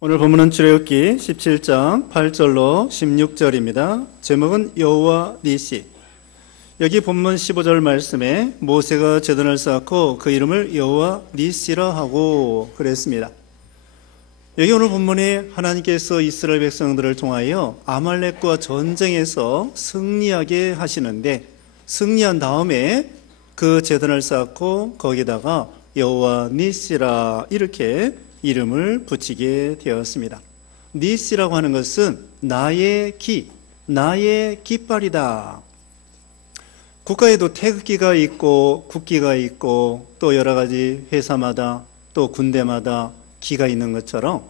오늘 본문은 출애굽기 17장 8절로 16절입니다. 제목은 여호와 니시. 여기 본문 15절 말씀에 모세가 제단을 쌓고 그 이름을 여호와 니시라 하고 그랬습니다. 여기 오늘 본문에 하나님께서 이스라엘 백성들을 통하여 아말렉과 전쟁에서 승리하게 하시는데, 승리한 다음에 그 제단을 쌓고 거기다가 여호와 니시라 이렇게 이름을 붙이게 되었습니다. 니시라고 하는 것은 나의 기, 나의 깃발이다. 국가에도 태극기가 있고 국기가 있고 또 여러 가지 회사마다 또 군대마다 기가 있는 것처럼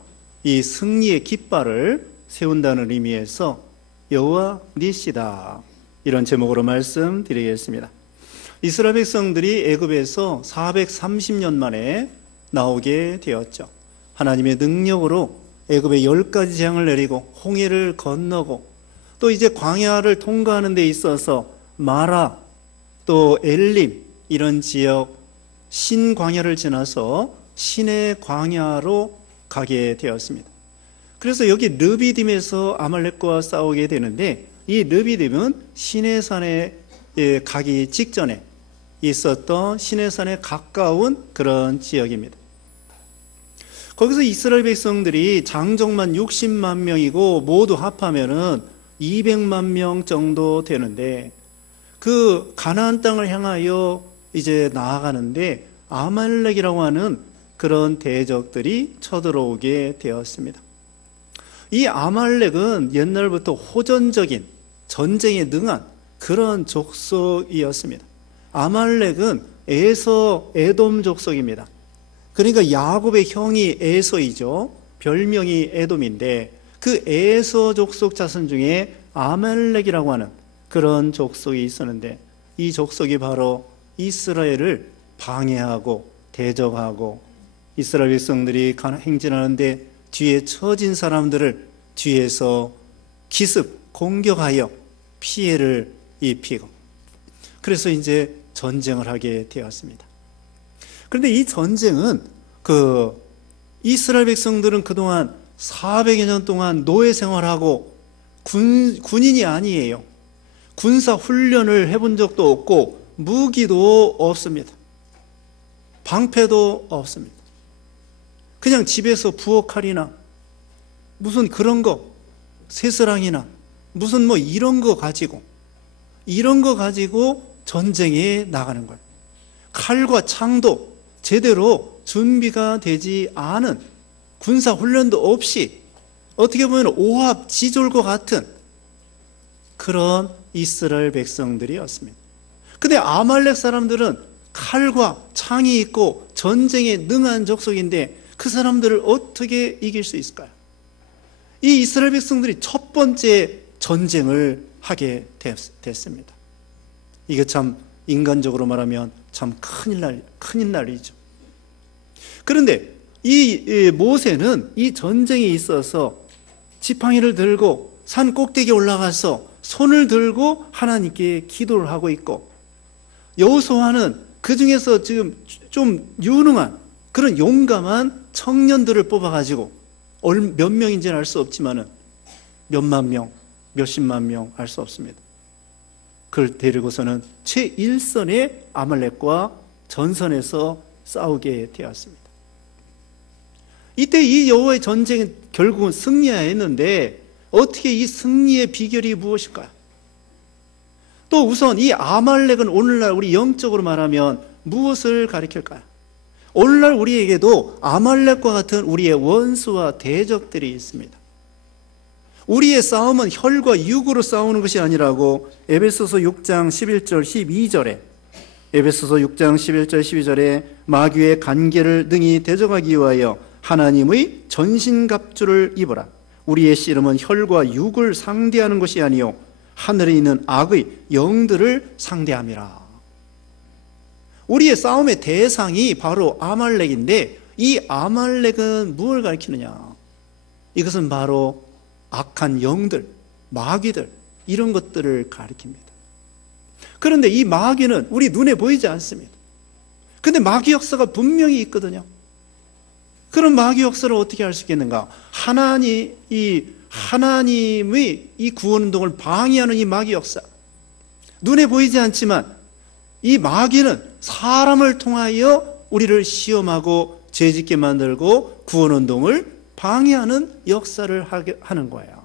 이 승리의 깃발을 세운다는 의미에서 여호와 니시다, 이런 제목으로 말씀드리겠습니다. 이스라엘 백성들이 애굽에서 430년 만에 나오게 되었죠. 하나님의 능력으로 애굽에 10가지 재앙을 내리고 홍해를 건너고 또 이제 광야를 통과하는 데 있어서 마라 또 엘림 이런 지역 신광야를 지나서 신의 광야로 가게 되었습니다. 그래서 여기 르비딤에서 아말렉과 싸우게 되는데, 이 르비딤은 시내산에 가기 직전에 있었던 시내산에 가까운 그런 지역입니다. 거기서 이스라엘 백성들이 장정만 60만 명이고 모두 합하면은 200만 명 정도 되는데, 그 가나안 땅을 향하여 이제 나아가는데 아말렉이라고 하는 그런 대적들이 쳐들어오게 되었습니다. 이 아말렉은 옛날부터 호전적인 전쟁에 능한 그런 족속이었습니다. 아말렉은 에서 에돔 족속입니다. 그러니까 야곱의 형이 에서이죠. 별명이 에돔인데 그 에서 족속 자손 중에 아말렉이라고 하는 그런 족속이 있었는데, 이 족속이 바로 이스라엘을 방해하고 대적하고 이스라엘 백성들이 행진하는데 뒤에 처진 사람들을 뒤에서 기습 공격하여 피해를 입히고, 그래서 이제 전쟁을 하게 되었습니다. 그런데 이 전쟁은 이스라엘 백성들은 그동안 400여 년 동안 노예 생활하고 군인이 아니에요. 군사 훈련을 해본 적도 없고 무기도 없습니다. 방패도 없습니다. 그냥 집에서 부엌칼이나 무슨 그런 거, 쇠스랑이나 무슨 뭐 이런 거 가지고 전쟁에 나가는 거예요. 칼과 창도 제대로 준비가 되지 않은, 군사 훈련도 없이 어떻게 보면 오합지졸과 같은 그런 이스라엘 백성들이었습니다. 근데 아말렉 사람들은 칼과 창이 있고 전쟁에 능한 족속인데 그 사람들을 어떻게 이길 수 있을까요? 이 이스라엘 백성들이 첫 번째 전쟁을 하게 됐습니다. 이게 참 인간적으로 말하면 참 큰일 날이죠. 그런데 이 모세는 이 전쟁에 있어서 지팡이를 들고 산 꼭대기에 올라가서 손을 들고 하나님께 기도를 하고 있고, 여호수아는 그 중에서 지금 좀 유능한 그런 용감한 청년들을 뽑아가지고 몇 명인지는 알 수 없지만은 몇만 명, 몇십만 명 알 수 없습니다. 그걸 데리고서는 제1선의 아말렉과 전선에서 싸우게 되었습니다. 이때 이 여호와의 전쟁은 결국은 승리하였는데 어떻게 이 승리의 비결이 무엇일까요? 또 우선 이 아말렉은 오늘날 우리 영적으로 말하면 무엇을 가리킬까요? 오늘날 우리에게도 아말렉과 같은 우리의 원수와 대적들이 있습니다. 우리의 싸움은 혈과 육으로 싸우는 것이 아니라고 에베소서 6장 11절 12절에 에베소서 6장 11절 12절에 마귀의 간계를 능히 대적하기 위하여 하나님의 전신갑주를 입으라. 우리의 씨름은 혈과 육을 상대하는 것이 아니요 하늘에 있는 악의 영들을 상대함이라. 우리의 싸움의 대상이 바로 아말렉인데, 이 아말렉은 무엇을 가리키느냐? 이것은 바로 악한 영들, 마귀들, 이런 것들을 가리킵니다. 그런데 이 마귀는 우리 눈에 보이지 않습니다. 그런데 마귀 역사가 분명히 있거든요. 그런 마귀 역사를 어떻게 할 수 있겠는가? 하나님의 이 구원운동을 방해하는 이 마귀 역사, 눈에 보이지 않지만 이 마귀는 사람을 통하여 우리를 시험하고 죄짓게 만들고 구원운동을 방해하는 역사를 하는 거예요.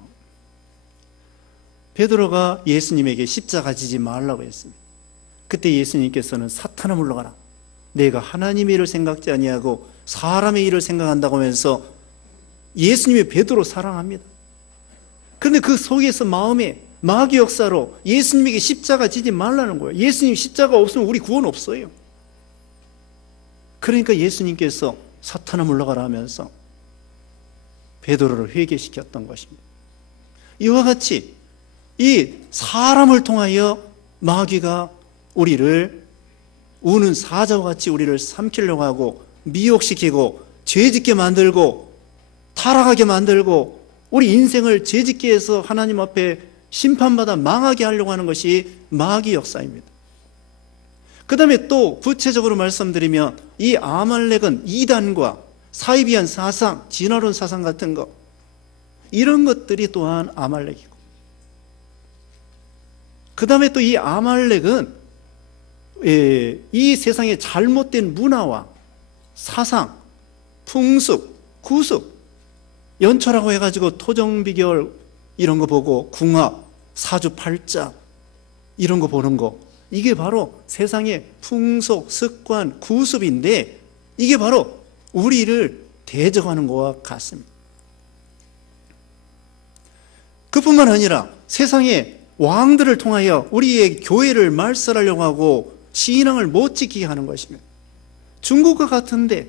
베드로가 예수님에게 십자가 지지 말라고 했습니다. 그때 예수님께서는 사탄아 물러가라, 내가 하나님의 일을 생각지 아니하고 사람의 일을 생각한다고 하면서 예수님이 베드로 사랑합니다. 그런데 그 속에서 마음에 마귀 역사로 예수님에게 십자가 지지 말라는 거예요. 예수님 십자가 없으면 우리 구원 없어요. 그러니까 예수님께서 사탄아 물러가라 하면서 베드로를 회개시켰던 것입니다. 이와 같이 이 사람을 통하여 마귀가 우리를 우는 사자와 같이 우리를 삼키려고 하고 미혹시키고 죄짓게 만들고 타락하게 만들고 우리 인생을 죄짓게 해서 하나님 앞에 심판받아 망하게 하려고 하는 것이 마귀 역사입니다. 그 다음에 또 구체적으로 말씀드리면 이 아말렉은 이단과 사이비한 사상, 진화론 사상 같은 것, 이런 것들이 또한 아말렉이고, 그 다음에 또 이 아말렉은 이 세상의 잘못된 문화와 사상, 풍습, 구습, 연초라고 해가지고 토정비결 이런 거 보고 궁합, 사주팔자 이런 거 보는 거, 이게 바로 세상의 풍속, 습관, 구습인데 이게 바로 우리를 대적하는 것과 같습니다. 그뿐만 아니라 세상의 왕들을 통하여 우리의 교회를 말살하려고 하고 신앙을 못 지키게 하는 것입니다. 중국과 같은데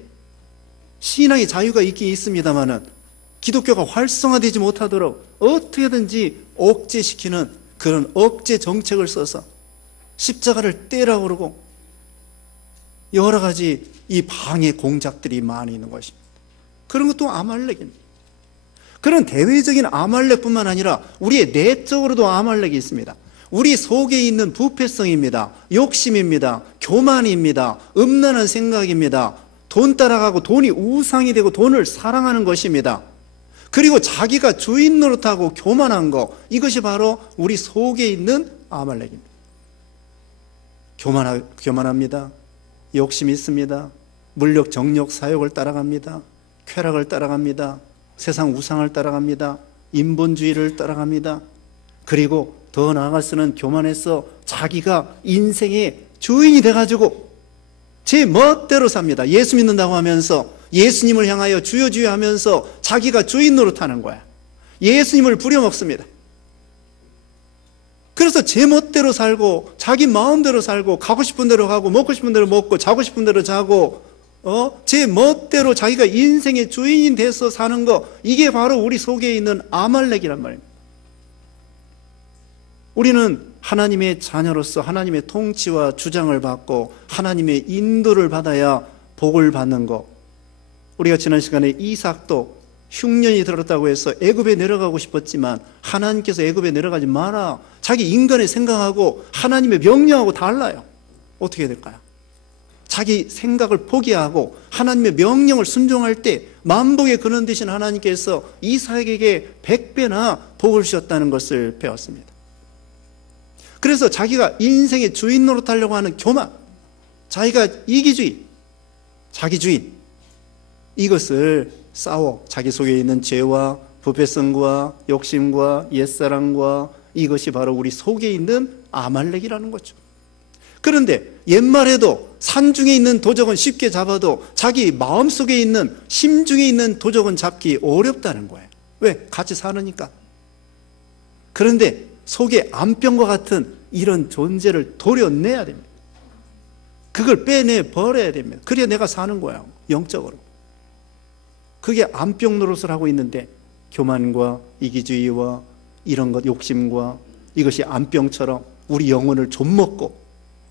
신앙의 자유가 있긴 있습니다만은 기독교가 활성화되지 못하도록 어떻게든지 억제시키는 그런 억제 정책을 써서 십자가를 떼라고 그러고 여러 가지 이 방해 공작들이 많이 있는 것입니다. 그런 것도 아말렉입니다. 그런 대외적인 아말렉뿐만 아니라 우리의 내적으로도 아말렉이 있습니다. 우리 속에 있는 부패성입니다. 욕심입니다. 교만입니다. 음란한 생각입니다. 돈 따라가고 돈이 우상이 되고 돈을 사랑하는 것입니다. 그리고 자기가 주인 노릇하고 교만한 거, 이것이 바로 우리 속에 있는 아말렉입니다. 교만합니다. 욕심이 있습니다. 물력, 정력, 사욕을 따라갑니다. 쾌락을 따라갑니다. 세상 우상을 따라갑니다. 인본주의를 따라갑니다. 그리고 더 나아가서는 교만해서 자기가 인생의 주인이 돼가지고 제 멋대로 삽니다. 예수 믿는다고 하면서 예수님을 향하여 주여 주여 하면서 자기가 주인 노릇하는 거야. 예수님을 부려먹습니다. 그래서 제 멋대로 살고 자기 마음대로 살고 가고 싶은 대로 가고 먹고 싶은 대로 먹고 자고 싶은 대로 자고 제 멋대로 자기가 인생의 주인이 돼서 사는 거, 이게 바로 우리 속에 있는 아말렉이란 말입니다. 우리는 하나님의 자녀로서 하나님의 통치와 주장을 받고 하나님의 인도를 받아야 복을 받는 것. 우리가 지난 시간에 이삭도 흉년이 들었다고 해서 애굽에 내려가고 싶었지만 하나님께서 애굽에 내려가지 마라. 자기 인간의 생각하고 하나님의 명령하고 달라요. 어떻게 될까요? 자기 생각을 포기하고 하나님의 명령을 순종할 때 만복의 근원 되신 하나님께서 이삭에게 100배나 복을 주셨다는 것을 배웠습니다. 그래서 자기가 인생의 주인 노릇하려고 하는 교만, 자기가 이기주의, 자기주의, 이것을 싸워 자기 속에 있는 죄와 부패성과 욕심과 옛사랑과, 이것이 바로 우리 속에 있는 아말렉이라는 거죠. 그런데 옛말에도 산중에 있는 도적은 쉽게 잡아도 자기 마음속에 있는, 심중에 있는 도적은 잡기 어렵다는 거예요. 왜? 같이 사느니까. 그런데 속에 암병과 같은 이런 존재를 도려내야 됩니다. 그걸 빼내 버려야 됩니다. 그래야 내가 사는 거예요, 영적으로. 그게 암병 노릇을 하고 있는데 교만과 이기주의와 이런 것, 욕심과 이것이 암병처럼 우리 영혼을 좀먹고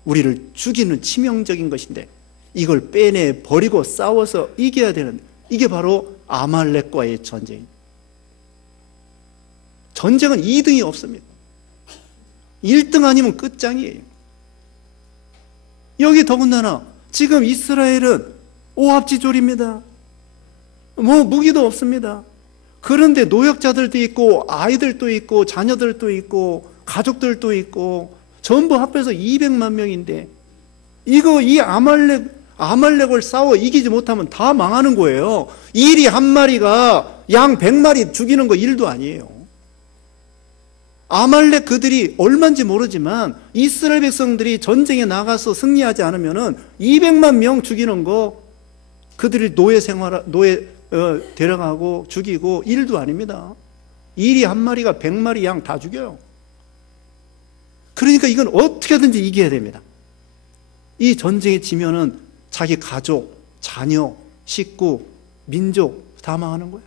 우리를 죽이는 치명적인 것인데 이걸 빼내 버리고 싸워서 이겨야 되는, 이게 바로 아말렉과의 전쟁입니다. 전쟁은 2등이 없습니다. 1등 아니면 끝장이에요. 여기 더군다나 지금 이스라엘은 오합지졸입니다. 무기도 없습니다. 그런데 노약자들도 있고 아이들도 있고 자녀들도 있고 가족들도 있고 전부 합해서 200만 명인데 이 아말렉을 싸워 이기지 못하면 다 망하는 거예요. 일이 한 마리가 양 100마리 죽이는 거 일도 아니에요. 아말렉 그들이 얼마인지 모르지만 이스라엘 백성들이 전쟁에 나가서 승리하지 않으면 200만 명 죽이는 거 그들이 노예 데려가고 죽이고 일도 아닙니다. 일이 한 마리가 100마리 양 다 죽여요. 그러니까 이건 어떻게든지 이겨야 됩니다. 이 전쟁에 지면은 자기 가족, 자녀, 식구, 민족 다 망하는 거예요.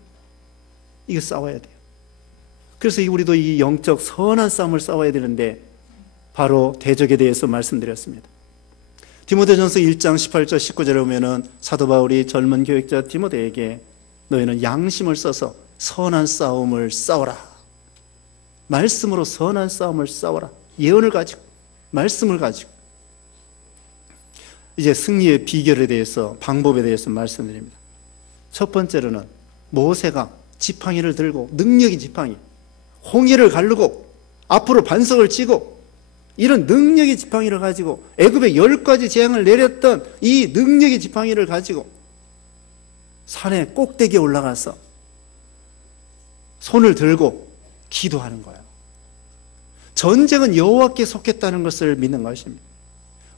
이거 싸워야 돼요. 그래서 우리도 이 영적 선한 싸움을 싸워야 되는데 바로 대적에 대해서 말씀드렸습니다. 디모데전서 1장 18절 19절에 보면은 사도 바울이 젊은 교역자 디모데에게 너희는 양심을 써서 선한 싸움을 싸워라. 말씀으로 선한 싸움을 싸워라. 예언을 가지고 말씀을 가지고 이제 승리의 비결에 대해서 방법에 대해서 말씀드립니다. 첫 번째로는 모세가 지팡이를 들고 능력의 지팡이 홍해를 가르고 앞으로 반석을 치고 이런 능력의 지팡이를 가지고 애굽에 10가지 재앙을 내렸던 이 능력의 지팡이를 가지고 산의 꼭대기에 올라가서 손을 들고 기도하는 거예요. 전쟁은 여호와께 속했다는 것을 믿는 것입니다.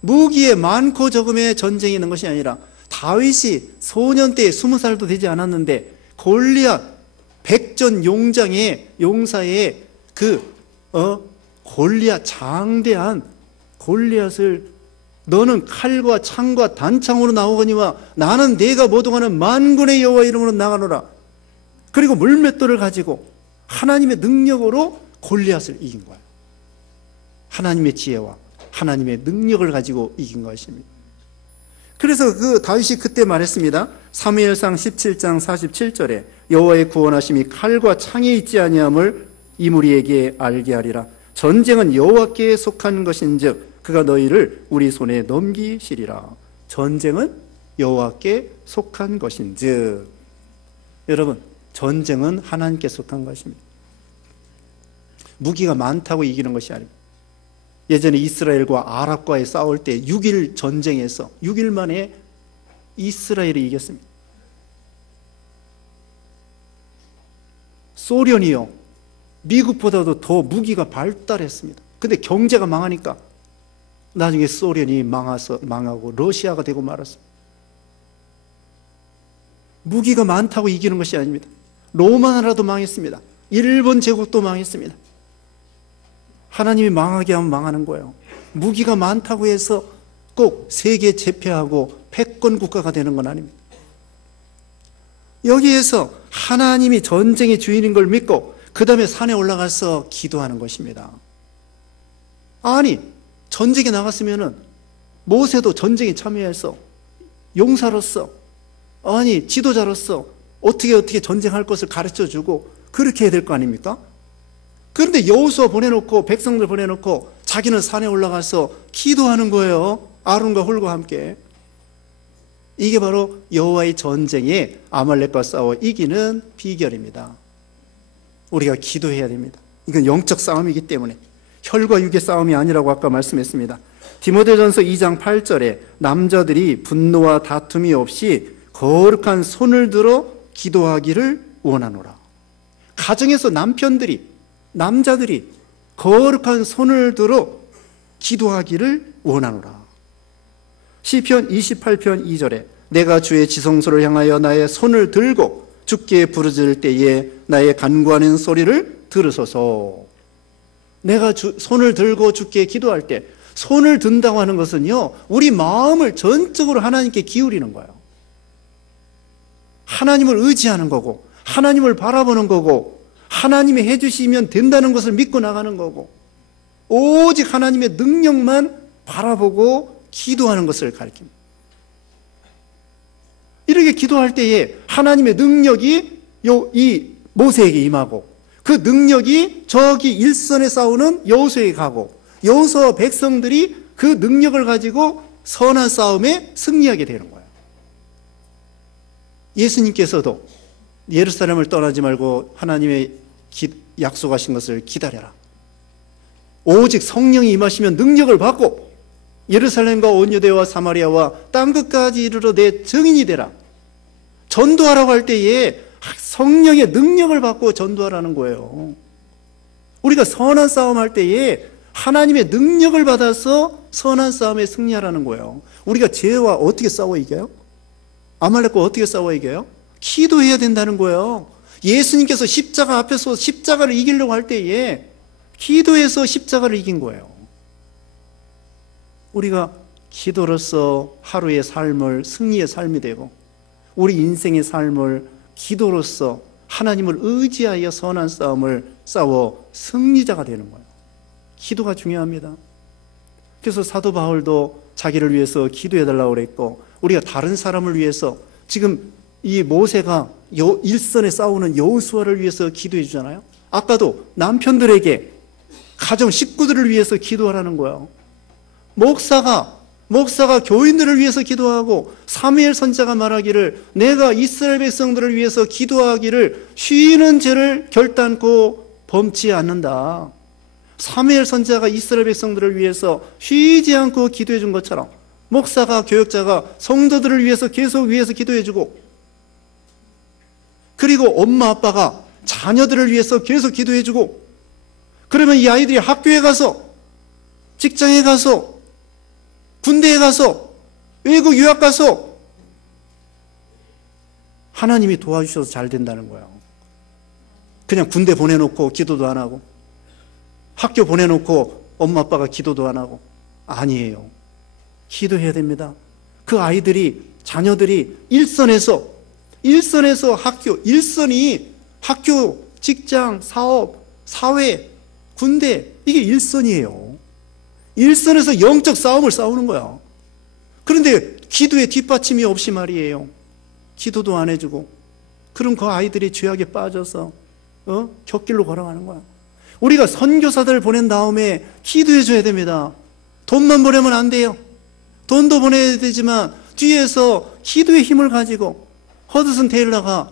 무기에 많고 적음의 전쟁이 있는 것이 아니라 다윗이 소년 때에 20살도 되지 않았는데 골리앗 백전 용사의 골리앗 장대한 골리앗을 너는 칼과 창과 단창으로 나오거니와 나는 내가 모독하는 만군의 여호와 이름으로 나가노라. 그리고 물맷돌을 가지고 하나님의 능력으로 골리앗을 이긴 거예요. 하나님의 지혜와 하나님의 능력을 가지고 이긴 것입니다. 그래서 다윗이 그때 말했습니다. 사무엘상 17장 47절에 여호와의 구원하심이 칼과 창에 있지 아니함을 이 무리에게 알게 하리라. 전쟁은 여호와께 속한 것인즉 그가 너희를 우리 손에 넘기시리라. 전쟁은 여호와께 속한 것인즉. 여러분, 전쟁은 하나님께 속한 것입니다. 무기가 많다고 이기는 것이 아닙니다. 예전에 이스라엘과 아랍과의 싸울 때 6일 전쟁에서 6일 만에 이스라엘이 이겼습니다. 소련이요, 미국보다도 더 무기가 발달했습니다. 근데 경제가 망하니까 나중에 소련이 망하고 러시아가 되고 말았습니다. 무기가 많다고 이기는 것이 아닙니다. 로마 나라도 망했습니다. 일본 제국도 망했습니다. 하나님이 망하게 하면 망하는 거예요. 무기가 많다고 해서 꼭 세계 제패하고 패권 국가가 되는 건 아닙니다. 여기에서 하나님이 전쟁의 주인인 걸 믿고 그 다음에 산에 올라가서 기도하는 것입니다. 아니, 전쟁에 나갔으면은 모세도 전쟁에 참여해서 용사로서, 아니 지도자로서 어떻게 전쟁할 것을 가르쳐주고 그렇게 해야 될 거 아닙니까? 그런데 여호수아 보내놓고 백성들 보내놓고 자기는 산에 올라가서 기도하는 거예요. 아론과 홀과 함께. 이게 바로 여호와의 전쟁에 아말렉과 싸워 이기는 비결입니다. 우리가 기도해야 됩니다. 이건 영적 싸움이기 때문에 혈과 육의 싸움이 아니라고 아까 말씀했습니다. 디모데전서 2장 8절에 남자들이 분노와 다툼이 없이 거룩한 손을 들어 기도하기를 원하노라. 가정에서 남자들이 거룩한 손을 들어 기도하기를 원하노라. 시편 28편 2절에 내가 주의 지성소를 향하여 나의 손을 들고 주께 부르짖을 때에 나의 간구하는 소리를 들으소서. 내가 손을 들고 주께 기도할 때, 손을 든다고 하는 것은요, 우리 마음을 전적으로 하나님께 기울이는 거예요. 하나님을 의지하는 거고, 하나님을 바라보는 거고, 하나님이 해주시면 된다는 것을 믿고 나가는 거고, 오직 하나님의 능력만 바라보고 기도하는 것을 가리킵니다. 이렇게 기도할 때에 하나님의 능력이 이 모세에게 임하고, 그 능력이 저기 일선에 싸우는 여호수아에게 가고, 여호수아와 백성들이 그 능력을 가지고 선한 싸움에 승리하게 되는 거예요. 예수님께서도 예루살렘을 떠나지 말고 하나님의 약속하신 것을 기다려라. 오직 성령이 임하시면 능력을 받고 예루살렘과 온 유대와 사마리아와 땅끝까지 이르러 내 증인이 되라. 전도하라고 할 때에 성령의 능력을 받고 전도하라는 거예요. 우리가 선한 싸움 할 때에 하나님의 능력을 받아서 선한 싸움에 승리하라는 거예요. 우리가 죄와 어떻게 싸워 이겨요? 아말렉과 어떻게 싸워 이겨요? 기도해야 된다는 거예요. 예수님께서 십자가 앞에서 십자가를 이기려고 할 때에 기도해서 십자가를 이긴 거예요. 우리가 기도로서 하루의 삶을 승리의 삶이 되고 우리 인생의 삶을 기도로서 하나님을 의지하여 선한 싸움을 싸워 승리자가 되는 거예요. 기도가 중요합니다. 그래서 사도 바울도 자기를 위해서 기도해달라고 그랬고, 우리가 다른 사람을 위해서, 지금 이 모세가 일선에 싸우는 여호수아를 위해서 기도해 주잖아요. 아까도 남편들에게, 가정 식구들을 위해서 기도하라는 거예요. 목사가 교인들을 위해서 기도하고, 사무엘 선지자가 말하기를 내가 이스라엘 백성들을 위해서 기도하기를 쉬는 죄를 결단코 범치 않는다. 사무엘 선지자가 이스라엘 백성들을 위해서 쉬지 않고 기도해 준 것처럼 목사가, 교역자가 성도들을 위해서 계속 위해서 기도해 주고, 그리고 엄마 아빠가 자녀들을 위해서 계속 기도해 주고, 그러면 이 아이들이 학교에 가서, 직장에 가서, 군대에 가서, 외국 유학 가서 하나님이 도와주셔서 잘 된다는 거예요. 그냥 군대 보내놓고 기도도 안 하고, 학교 보내놓고 엄마 아빠가 기도도 안 하고, 아니에요. 기도해야 됩니다. 그 아이들이, 자녀들이 일선이 학교, 직장, 사업, 사회, 군대, 이게 일선이에요. 일선에서 영적 싸움을 싸우는 거야. 그런데 기도에 뒷받침이 없이 말이에요. 기도도 안 해주고, 그럼 그 아이들이 죄악에 빠져서 곁길로 걸어가는 거야. 우리가 선교사들을 보낸 다음에 기도해 줘야 됩니다. 돈만 보내면 안 돼요. 돈도 보내야 되지만 뒤에서 기도의 힘을 가지고, 허드슨 테일러가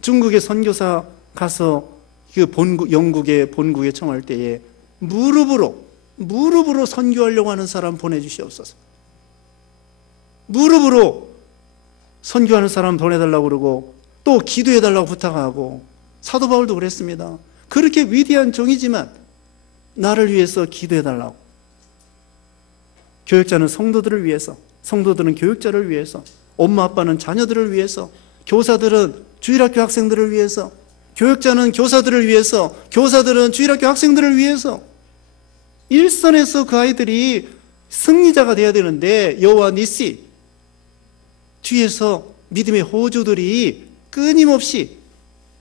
중국의 선교사 가서 그 영국의 본국에 청할 때에 무릎으로 선교하려고 하는 사람 보내주시옵소서. 무릎으로 선교하는 사람 보내달라고 그러고, 또 기도해달라고 부탁하고, 사도 바울도 그랬습니다. 그렇게 위대한 종이지만 나를 위해서 기도해달라고. 교역자는 성도들을 위해서, 성도들은 교역자를 위해서, 엄마 아빠는 자녀들을 위해서, 교사들은 주일학교 학생들을 위해서, 교역자는 교사들을 위해서, 교사들은 주일학교 학생들을 위해서, 일선에서 그 아이들이 승리자가 되어야 되는데, 여호와 니시, 뒤에서 믿음의 호주들이 끊임없이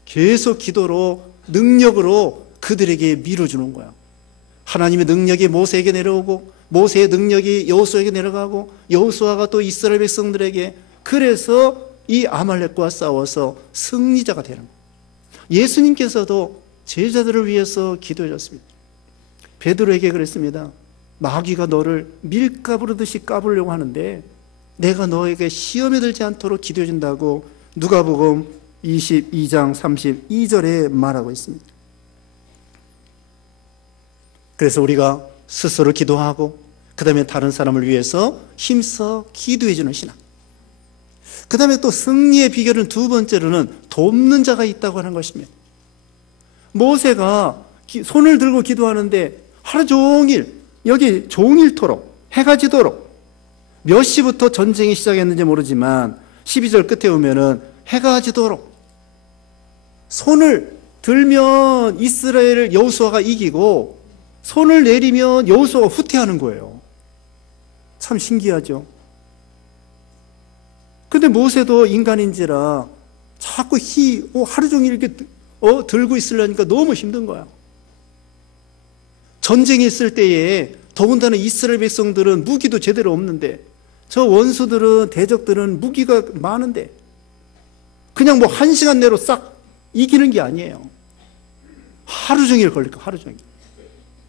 계속 기도로, 능력으로 그들에게 밀어주는 거야. 하나님의 능력이 모세에게 내려오고, 모세의 능력이 여호수아에게 내려가고, 여호수아가 또 이스라엘 백성들에게, 그래서 이 아말렉과 싸워서 승리자가 되는 거예요. 예수님께서도 제자들을 위해서 기도해 줬습니다. 베드로에게 그랬습니다. 마귀가 너를 밀가부르듯이 까불려고 하는데 내가 너에게 시험에 들지 않도록 기도해 준다고 누가복음 22장 32절에 말하고 있습니다. 그래서 우리가 스스로 기도하고, 그 다음에 다른 사람을 위해서 힘써 기도해 주는 신앙. 그 다음에 또 승리의 비결은 두 번째로는 돕는 자가 있다고 하는 것입니다. 모세가 손을 들고 기도하는데 하루 종일, 여기 종일토록, 해가 지도록, 몇 시부터 전쟁이 시작했는지 모르지만 12절 끝에 오면은 해가 지도록 손을 들면 이스라엘을 여호수아가 이기고, 손을 내리면 여호수아가 후퇴하는 거예요. 참 신기하죠. 근데 모세도 인간인지라 자꾸 하루 종일 이렇게 들고 있으려니까 너무 힘든 거야. 전쟁이 있을 때에 더군다나 이스라엘 백성들은 무기도 제대로 없는데, 저 원수들은, 대적들은 무기가 많은데 그냥 뭐 1시간 내로 싹 이기는 게 아니에요. 하루 종일 걸릴 거야, 하루 종일.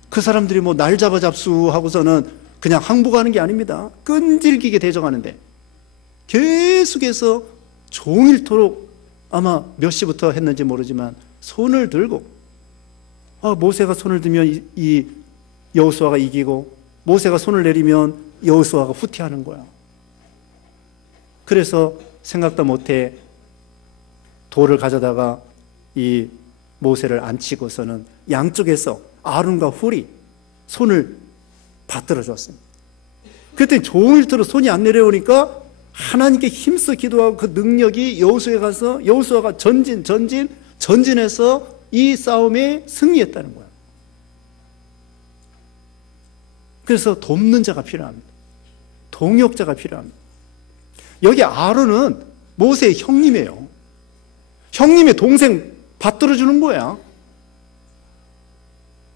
그 사람들이 뭐 날 잡아 잡수하고서는 그냥 항복하는 게 아닙니다. 끈질기게 대적하는데 계속해서 종일토록 아마 몇 시부터 했는지 모르지만 손을 들고, 모세가 손을 들면 이 여호수아가 이기고, 모세가 손을 내리면 여호수아가 후퇴하는 거야. 그래서 생각도 못해 돌을 가져다가 이 모세를 앉히고서는 양쪽에서 아론과 훌이 손을 받들어 줬습니다. 그랬더니 종일토록 손이 안 내려오니까 하나님께 힘써 기도하고 그 능력이 여호수아에 가서 여호수아가 전진해서 이 싸움에 승리했다는 거예요. 그래서 돕는 자가 필요합니다. 동역자가 필요합니다. 여기 아론은 모세의 형님이에요. 형님의 동생 받들어 주는 거야.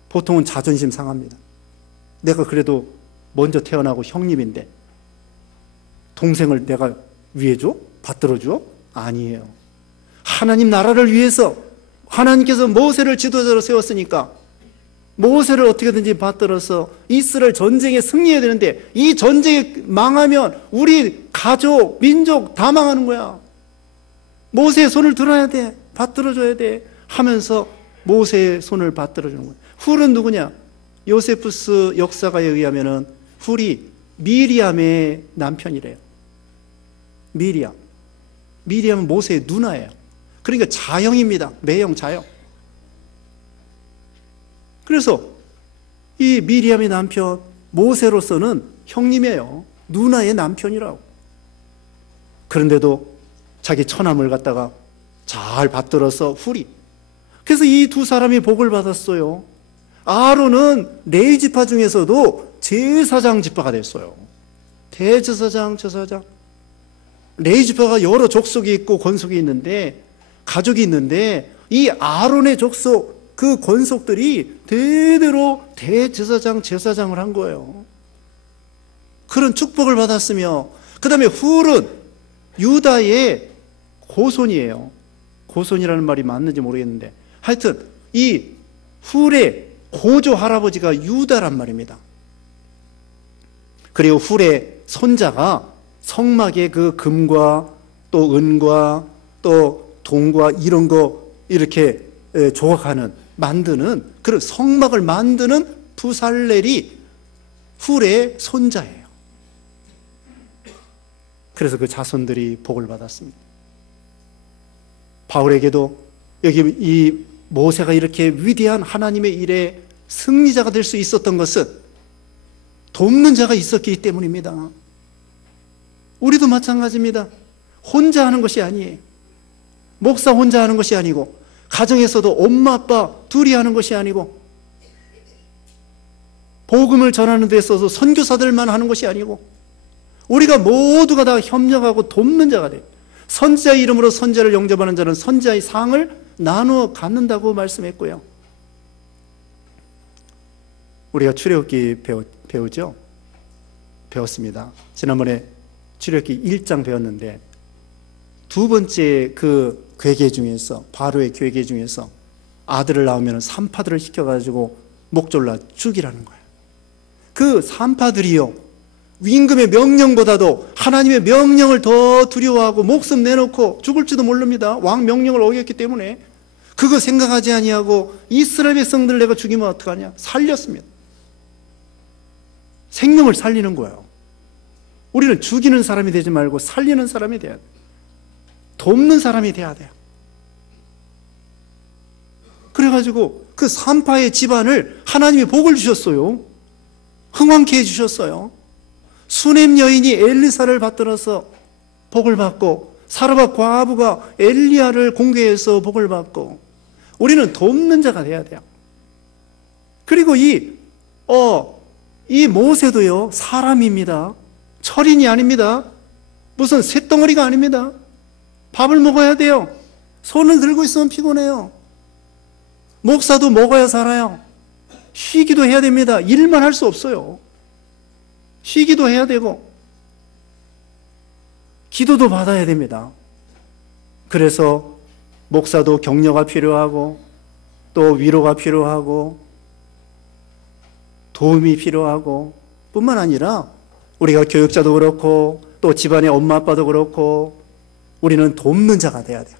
보통은 자존심 상합니다. 내가 그래도 먼저 태어나고 형님인데 동생을 내가 위해 줘? 받들어 줘? 아니에요. 하나님 나라를 위해서 하나님께서 모세를 지도자로 세웠으니까 모세를 어떻게든지 받들어서 이스라엘 전쟁에 승리해야 되는데, 이 전쟁에 망하면 우리 가족, 민족 다 망하는 거야. 모세의 손을 들어야 돼. 받들어줘야 돼. 하면서 모세의 손을 받들어주는 거야. 훌은 누구냐? 요세푸스 역사가에 의하면은 훌이 미리암의 남편이래요. 미리암은 모세의 누나예요. 그러니까 자형입니다. 매형, 자형. 그래서 이 미리암의 남편 모세로서는 형님이에요. 누나의 남편이라고. 그런데도 자기 처남을 갖다가 잘 받들어서 훌이. 그래서 이 두 사람이 복을 받았어요. 아론은 레위 지파 중에서도 제사장 지파가 됐어요. 대제사장, 제사장. 레위 지파가 여러 족속이 있고 권속이 있는데, 가족이 있는데, 이 아론의 족속, 그 권속들이 대대로 대제사장, 제사장을 한 거예요. 그런 축복을 받았으며, 그 다음에 훌은 유다의 고손이에요. 고손이라는 말이 맞는지 모르겠는데, 하여튼 이 훌의 고조 할아버지가 유다란 말입니다. 그리고 훌의 손자가 성막의 그 금과 또 은과 또 동과 이런 거 이렇게 조각하는, 만드는, 그런 성막을 만드는 부살렐이 훌의 손자예요. 그래서 그 자손들이 복을 받았습니다. 바울에게도 여기 이 모세가 이렇게 위대한 하나님의 일에 승리자가 될 수 있었던 것은 돕는 자가 있었기 때문입니다. 우리도 마찬가지입니다. 혼자 하는 것이 아니에요. 목사 혼자 하는 것이 아니고, 가정에서도 엄마 아빠 둘이 하는 것이 아니고, 복음을 전하는 데 있어서 선교사들만 하는 것이 아니고, 우리가 모두가 다 협력하고 돕는 자가 돼요. 선지자의 이름으로 선지자를 영접하는 자는 선지자의 상을 나누어 갖는다고 말씀했고요. 우리가 출애굽기 배우죠? 배웠습니다. 지난번에 출애굽기 1장 배웠는데, 두 번째 그 괴계 중에서, 바로의 괴계 중에서 아들을 낳으면 산파들을 시켜가지고 목 졸라 죽이라는 거예요. 그 산파들이요, 임금의 명령보다도 하나님의 명령을 더 두려워하고 목숨 내놓고 죽을지도 모릅니다. 왕 명령을 어겼기 때문에. 그거 생각하지 아니하고 이스라엘 백성들 내가 죽이면 어떡하냐? 살렸습니다. 생명을 살리는 거예요. 우리는 죽이는 사람이 되지 말고 살리는 사람이 돼야 돼요. 돕는 사람이 돼야 돼요. 그래가지고 그 산파의 집안을 하나님이 복을 주셨어요. 흥왕케 해주셨어요. 수넴 여인이 엘리사를 받들어서 복을 받고, 사르밧 과부가 엘리야를 공개해서 복을 받고, 우리는 돕는 자가 돼야 돼요. 그리고 이 모세도요, 사람입니다. 철인이 아닙니다. 무슨 쇳덩어리가 아닙니다. 밥을 먹어야 돼요. 손을 들고 있으면 피곤해요. 목사도 먹어야 살아요. 쉬기도 해야 됩니다. 일만 할 수 없어요. 쉬기도 해야 되고 기도도 받아야 됩니다. 그래서 목사도 격려가 필요하고 또 위로가 필요하고 도움이 필요하고, 뿐만 아니라 우리가 교육자도 그렇고 또 집안의 엄마 아빠도 그렇고 우리는 돕는 자가 돼야 돼요.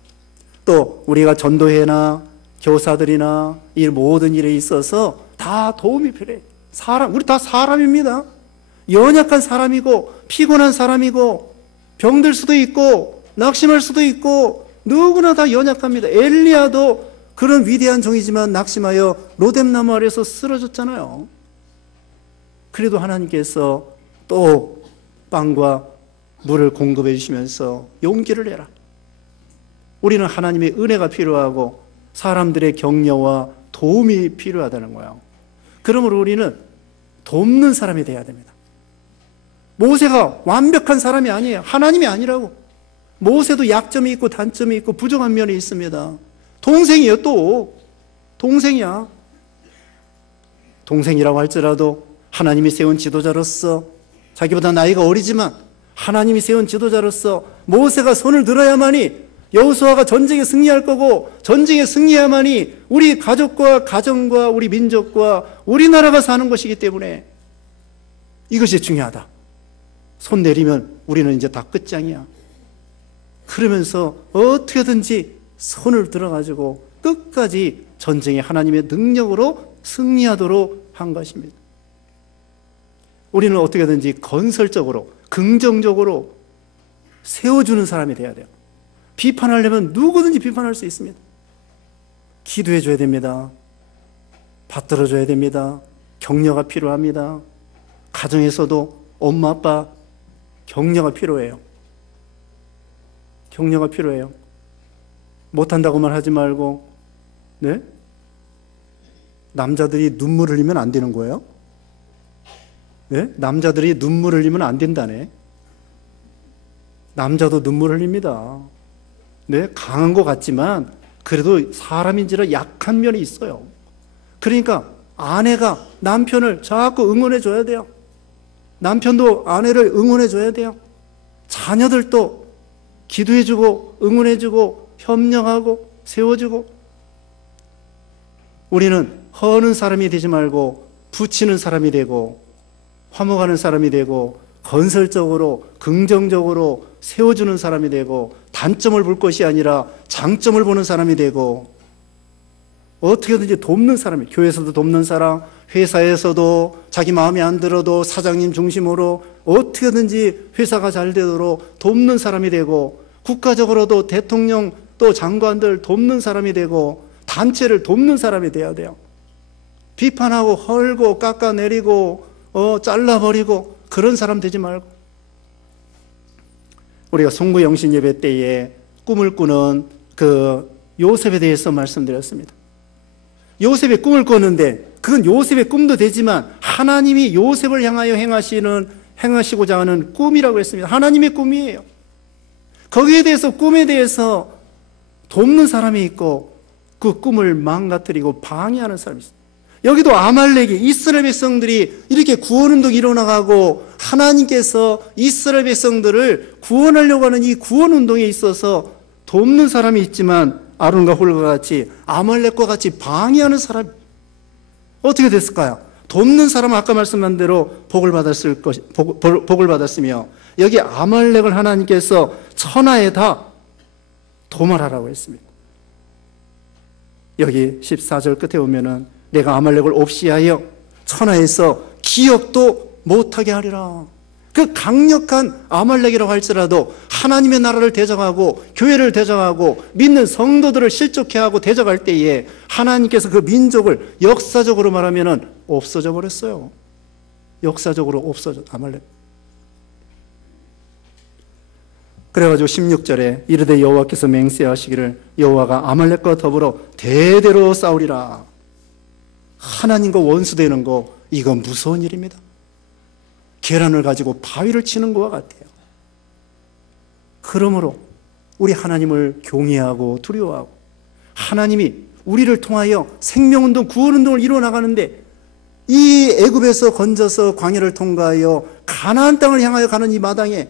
또 우리가 전도회나 교사들이나 이 모든 일에 있어서 다 도움이 필요해. 우리 다 사람입니다. 연약한 사람이고 피곤한 사람이고 병들 수도 있고 낙심할 수도 있고 누구나 다 연약합니다. 엘리야도 그런 위대한 종이지만 낙심하여 로뎀나무 아래에서 쓰러졌잖아요. 그래도 하나님께서 또 빵과 물을 공급해 주시면서 용기를 내라. 우리는 하나님의 은혜가 필요하고 사람들의 격려와 도움이 필요하다는 거예요. 그러므로 우리는 돕는 사람이 돼야 됩니다. 모세가 완벽한 사람이 아니에요. 하나님이 아니라고. 모세도 약점이 있고 단점이 있고 부족한 면이 있습니다. 동생이에요. 또 동생이야. 동생이라고 할지라도 하나님이 세운 지도자로서 자기보다 나이가 어리지만 하나님이 세운 지도자로서 모세가 손을 들어야만이 여호수아가 전쟁에 승리할 거고 전쟁에 승리해야만이 우리 가족과 가정과 우리 민족과 우리나라가 사는 것이기 때문에 이것이 중요하다. 손 내리면 우리는 이제 다 끝장이야. 그러면서 어떻게든지 손을 들어가지고 끝까지 전쟁에 하나님의 능력으로 승리하도록 한 것입니다. 우리는 어떻게든지 건설적으로 긍정적으로 세워주는 사람이 돼야 돼요. 비판하려면 누구든지 비판할 수 있습니다. 기도해 줘야 됩니다. 받들어 줘야 됩니다. 격려가 필요합니다. 가정에서도 엄마 아빠 격려가 필요해요. 격려가 필요해요. 못한다고만 하지 말고, 네? 남자들이 눈물 흘리면 안 되는 거예요? 네? 남자들이 눈물 흘리면 안 된다네. 남자도 눈물 흘립니다. 네? 강한 것 같지만 그래도 사람인지라 약한 면이 있어요. 그러니까 아내가 남편을 자꾸 응원해 줘야 돼요. 남편도 아내를 응원해 줘야 돼요. 자녀들도 기도해 주고 응원해 주고 협력하고 세워주고. 우리는 허는 사람이 되지 말고 붙이는 사람이 되고 화목하는 사람이 되고 건설적으로 긍정적으로 세워주는 사람이 되고 단점을 볼 것이 아니라 장점을 보는 사람이 되고 어떻게든지 돕는 사람이, 교회에서도 돕는 사람, 회사에서도 자기 마음에 안 들어도 사장님 중심으로 어떻게든지 회사가 잘 되도록 돕는 사람이 되고 국가적으로도 대통령 또 장관들 돕는 사람이 되고 단체를 돕는 사람이 돼야 돼요. 비판하고 헐고 깎아내리고 잘라버리고 그런 사람 되지 말고. 우리가 송구영신 예배 때에 꿈을 꾸는 그 요셉에 대해서 말씀드렸습니다. 요셉의 꿈을 꿨는데 그건 요셉의 꿈도 되지만 하나님이 요셉을 향하여 행하시고자 하는 꿈이라고 했습니다. 하나님의 꿈이에요. 거기에 대해서 꿈에 대해서 돕는 사람이 있고 그 꿈을 망가뜨리고 방해하는 사람이 있어요. 여기도 아말렉이 이스라엘 백성들이 이렇게 구원운동이 일어나가고 하나님께서 이스라엘 백성들을 구원하려고 하는 이 구원운동에 있어서 돕는 사람이 있지만 아론과 홀과 같이 아말렉과 같이 방해하는 사람이 어떻게 됐을까요? 돕는 사람은 아까 말씀한 대로 복을 받았으며 여기 아말렉을 하나님께서 천하에다 도말하라고 했습니다. 여기 14절 끝에 보면은 내가 아말렉을 없이하여 천하에서 기억도 못하게 하리라. 그 강력한 아말렉이라고 할지라도 하나님의 나라를 대적하고 교회를 대적하고 믿는 성도들을 실족해 하고 대적할 때에 하나님께서 그 민족을 역사적으로 말하면은 없어져 버렸어요. 역사적으로 없어져 아말렉. 그래가지고 16절에 이르되 여호와께서 맹세하시기를 여호와가 아말렉과 더불어 대대로 싸우리라. 하나님과 원수되는 거 이건 무서운 일입니다. 계란을 가지고 바위를 치는 것과 같아요. 그러므로 우리 하나님을 경외하고 두려워하고 하나님이 우리를 통하여 생명운동, 구원운동을 이루어나가는데 이 애굽에서 건져서 광야를 통과하여 가나안 땅을 향하여 가는 이 마당에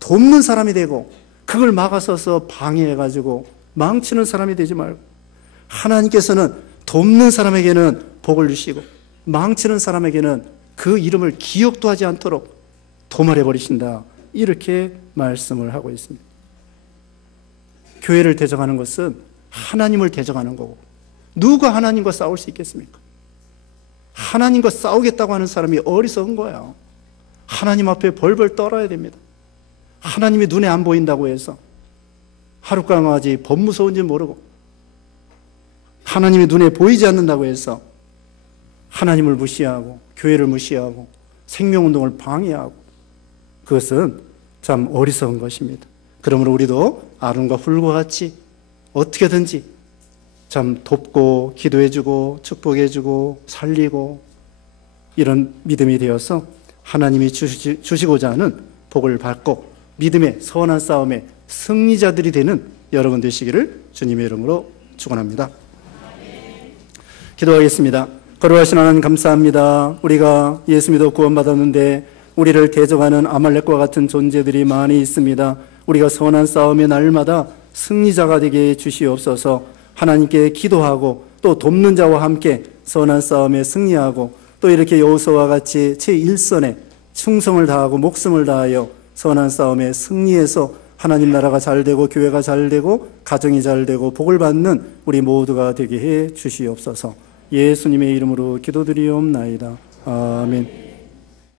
돕는 사람이 되고 그걸 막아서서 방해해가지고 망치는 사람이 되지 말고 하나님께서는 돕는 사람에게는 복을 주시고 망치는 사람에게는 그 이름을 기억도 하지 않도록 도말해 버리신다. 이렇게 말씀을 하고 있습니다. 교회를 대적하는 것은 하나님을 대적하는 거고, 누가 하나님과 싸울 수 있겠습니까? 하나님과 싸우겠다고 하는 사람이 어리석은 거예요. 하나님 앞에 벌벌 떨어야 됩니다. 하나님이 눈에 안 보인다고 해서 하룻강아지 범 무서운지 모르고, 하나님이 눈에 보이지 않는다고 해서 하나님을 무시하고 교회를 무시하고 생명운동을 방해하고, 그것은 참 어리석은 것입니다. 그러므로 우리도 아론과 훌과 같이 어떻게든지 참 돕고 기도해주고 축복해주고 살리고, 이런 믿음이 되어서 하나님이 주시고자 하는 복을 받고 믿음의 선한 싸움의 승리자들이 되는 여러분 되시기를 주님의 이름으로 축원합니다. 기도하겠습니다. 거룩하신 하나님 감사합니다. 우리가 예수 믿어 구원받았는데 우리를 대적하는 아말렉과 같은 존재들이 많이 있습니다. 우리가 선한 싸움의 날마다 승리자가 되게 해 주시옵소서. 하나님께 기도하고 또 돕는 자와 함께 선한 싸움에 승리하고, 또 이렇게 여호수아와 같이 제1선에 충성을 다하고 목숨을 다하여 선한 싸움에 승리해서 하나님 나라가 잘되고 교회가 잘되고 가정이 잘되고 복을 받는 우리 모두가 되게 해 주시옵소서. 예수님의 이름으로 기도드리옵나이다. 아멘.